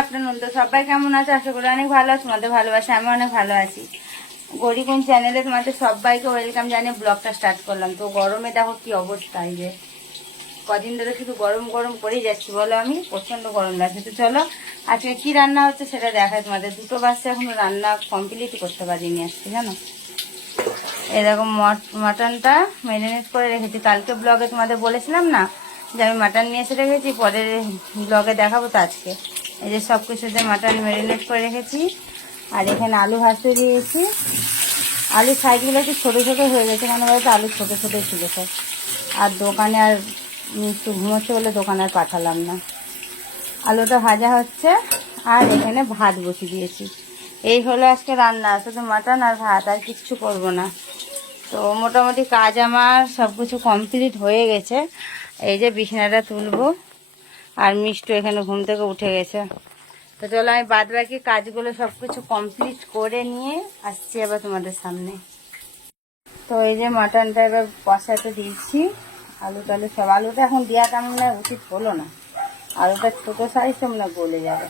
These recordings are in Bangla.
আফটারনুন তো সবাই কেমন আছে? আশা করি অনেক ভালো আছে। তোমাদের ভালোবাসা আমি অনেক ভালো আছি। গরিকুন চ্যানেলে তোমাদের সবাইকে ওয়েলকাম জানিয়ে ব্লগটা স্টার্ট করলাম। তো গরমে দেখো কি অবস্থা এই যে। কদিন ধরে শুধু গরম গরম করেই যাচ্ছি, বলো আমি? প্রচণ্ড গরম লাগছে। তো চলো, আজকে কি রান্না হচ্ছে সেটা দেখায় তোমাদের। দুটো বাচ্চা এখনও রান্না কমপ্লিট করতে পারিনি আজকে, জানো? এরকম মাটনটা ম্যারিনেট করে রেখেছি। কালকে ব্লগে তোমাদের বলেছিলাম না যে আমি মাটন নিয়ে এসে রেখেছি পরের ব্লগে দেখাবো তো আজকে। এই যে সব কিছুতে মাটন ম্যারিনেট করে রেখেছি। আর এখানে আলু ভাজতে দিয়েছি। আলু সাইজগুলো একটু ছোটো ছোটো হয়ে গেছে, কেন বলতো? আলু ছোটো ছোটো ছিল সব। আর দোকানে আর একটু ঘুমোচ্ছে বলে দোকানে আর পাঠালাম না। আলুটা ভাজা হচ্ছে, আর এখানে ভাত বসিয়ে দিয়েছি। এই হলো আজকে রান্না, শুধু মাটন আর ভাত, আর কিচ্ছু করব না। তো মোটামুটি কাজ আমার সব কিছু কমপ্লিট হয়ে গেছে। এই যে বিছানাটা তুলবো। আর মিষ্টু এখানে ঘুম থেকে উঠে গেছে। তো চলো আমি বাদ বাকি কাজগুলো সব কিছু কমপ্লিট করে নিয়ে আসছি আবার তোমাদের সামনে। তো এই যে মাটনটা এবার কষাতে দিয়েছি। আলু টালু সব আলুটা এখন দেওয়া তেমন উচিত হলো না। আলুটা ছোটো সাইজ তো হয় গলে যাবে।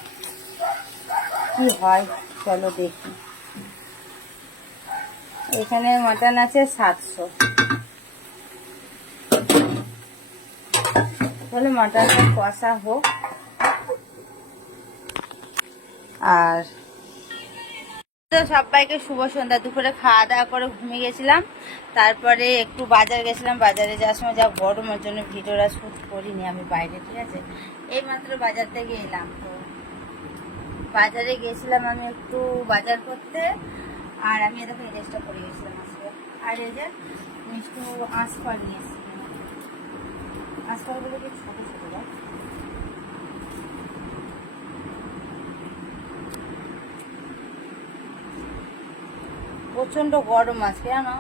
কি হয়? চলো দেখি। এখানে মাটন আছে সাতশো। মাটনটা কষা হোক। আর তো সবাইকে শুভ সন্ধ্যা। দুপুরে খাওয়া দাওয়া করে ঘুমিয়ে গেছিলাম। তারপরে একটু বাজার গেছিলাম। বাজারে যাওয়ার সময় যা গরমের জন্য ভিডিওটা শ্যুট করিনি আমি বাইরে, ঠিক আছে? এই মাত্র বাজার থেকে এলাম তো। বাজারে গেছিলাম আমি একটু বাজার করতে। আর আমি এরকম ড্রেসটা পরে গেছিলাম আজকে। আর এই যে মিষ্টি আঁশফল নিয়ে এসেছিলাম প্রচণ্ড গরম আজকে, জানো?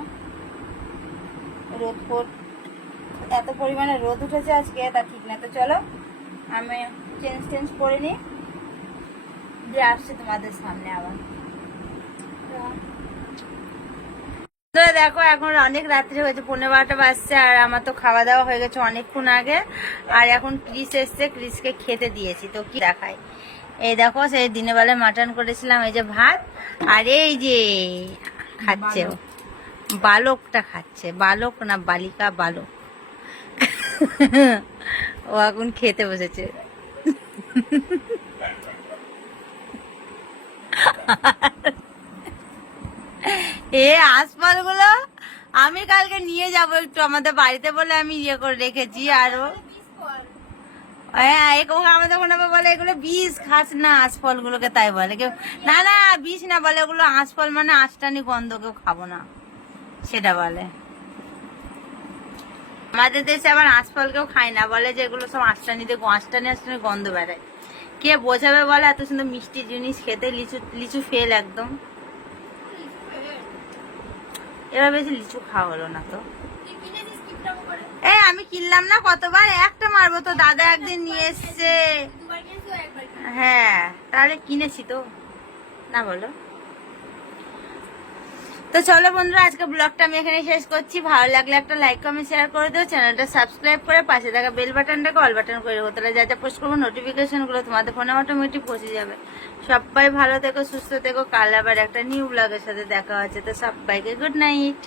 রোদ এত পরিমাণে রোদ উঠেছে আজকে, তা ঠিক না। তো চলো, আমি চেঞ্জ টেঞ্জ করে নিই। দিয়ে আসছি তোমাদের সামনে আবার। দেখো, এখন অনেক রাত্রি হয়েছে পনেরো বারোটা বাজছে, আর আমার তো খাওয়া দাওয়া হয়ে গেছে অনেকক্ষণ আগে। আর এখন ক্রিস এসছে, ক্রিসকে খেতে দিয়েছি, তো কি দেখায় এই দেখো, সেই দিনের বেলায় মাটন করেছিলাম, এই যে ভাত, আর এই যে খাচ্ছে বালকটা খাচ্ছে, বালক না বালিকা বালক। ও এখন খেতে বসেছে। এ আসপাল আমি কালকে নিয়ে যাব একটু আমাদের বাড়িতে বলে আমি ইয়ে করে রেখেছি আরও। হ্যাঁ আমাদের মনে বলে এগুলো বিষ, খাস না তাই বলে। কেউ না না, বিষ না বলে মানে গন্ধ, কেউ খাব না, সেটা বলে। আমাদের দেশে আবার আঁশফল কেউ খায় না, বলে যে এগুলো সব আঁশটানিতে আঁশটানি আঁশটানি গন্ধ বেড়ায়। কে বোঝাবে বলে, এত সুন্দর মিষ্টি জিনিস খেতে, লিচু লিচু ফেল একদম। এবার বেশি লিচু খাওয়া হলো না তো। এই আমি কিনলাম না কতবার? একটা মারবো তো দাদা একদিন নিয়ে এসছে। হ্যাঁ তাহলে কিনেছি তো। না বলো। তো চলো বন্ধুরা, আজকে ব্লগটা আমি এখানে শেষ করছি। ভালো লাগলে একটা লাইক কমেন্ট শেয়ার করে দিও। চ্যানেলটা সাবস্ক্রাইব করে পাশে থাকা বেল বাটনটাকে অল বাটন করে দেবো তাহলে যা যা পোস্ট করব নোটিফিকেশনগুলো তোমাদের ফোনে অটোমেটিক পৌঁছে যাবে। সবাই ভালো থেকো, সুস্থ থেকো। কাল আবার একটা নিউ ব্লগের সাথে দেখা হচ্ছে। তো সবাইকে গুড নাইট